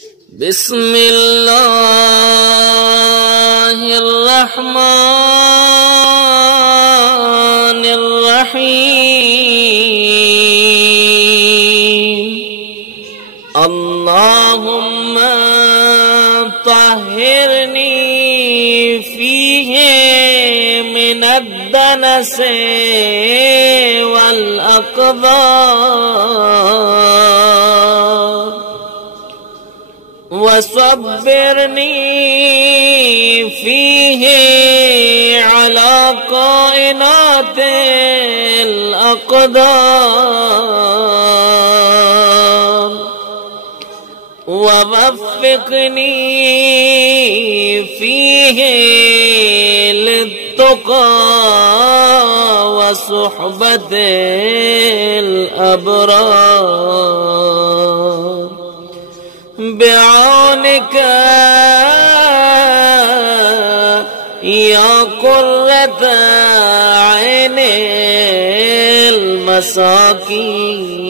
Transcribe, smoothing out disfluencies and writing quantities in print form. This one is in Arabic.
بسم الله الرحمن الرحيم. اللهم طهرني فيه من الدنس والأقذار، وصبرني فيه على كائنات الأقدار، ووفقني فيه للتقى وصحبة الأبرار. بعونك يا قرة عين المساكين.